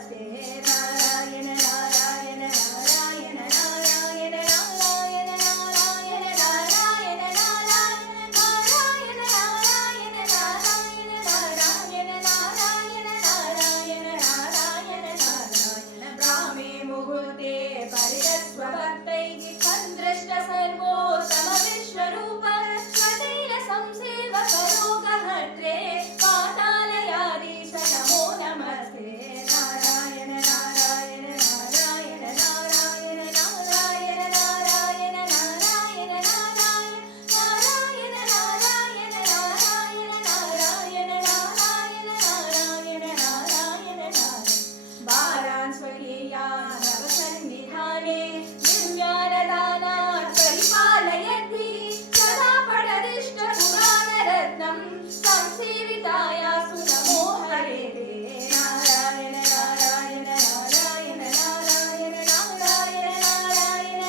नमस्ते नारायण नारायण नारायण नारायण नारायण नारायण नारायण नारायण नारायण नारायण नारायण नारायण नारायण नारायण नारायण नारायण ब्राह्मे मुहूर्ते परिदस्व भक्तैः सन्दृष्ट सर्वोत्तम विश्वरूप स्वतैल संसेवक रोगहर्त्रे पातालयाधीश नमो नमस्ते नारायण नारायण नारायण नारायण नारायण नारायण नारायण नारायण नारायण नारायण नारायण नारायण नारायण नारायण नारायण बालान् स्वकीयान् नवसन्निधाने दिव्यानदानात् परिपालयद्भिः सदा पठदिष्टपुराणरत्नं संसेवितायास्तु नमो हरे नारायण नारायण नारायण नारायण नारायण नारायण नारायण नारायण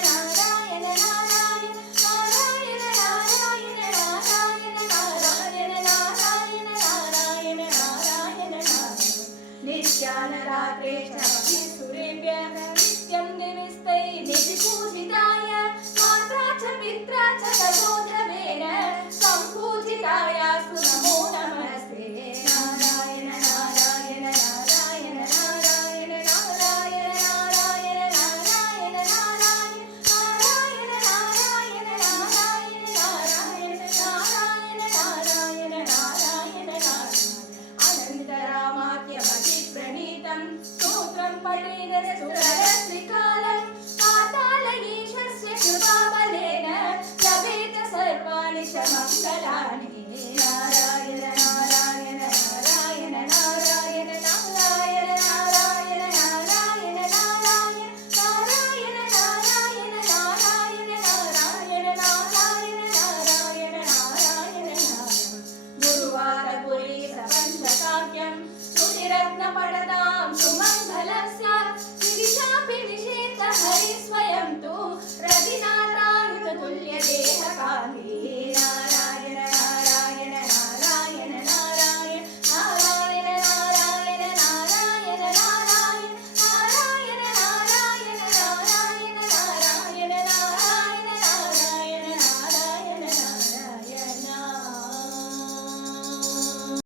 नारायण नारायण नारायण नारायण नारायण नारायण नारायण नित्यानरात्रे सुरेभ्यः नित्यं निमिस्तै निधिपूजिताय मात्रा च पित्रा च ततोधवेन सम्पूजितायास्तु नमो नमस्ते नारायण नारायण नारायण नारायण नारायण नारायण नारायण नारायण नारायण नारायण नारायण नारायण नारायण नारायण नारायण अनन्तरामात्यमतिप्रणीतं स्तोत्रं पठेद सुररस्विकालं पातालयीशस्य कृपाबलेन लभेत सर्वाणि च मङ्गलानि नारायण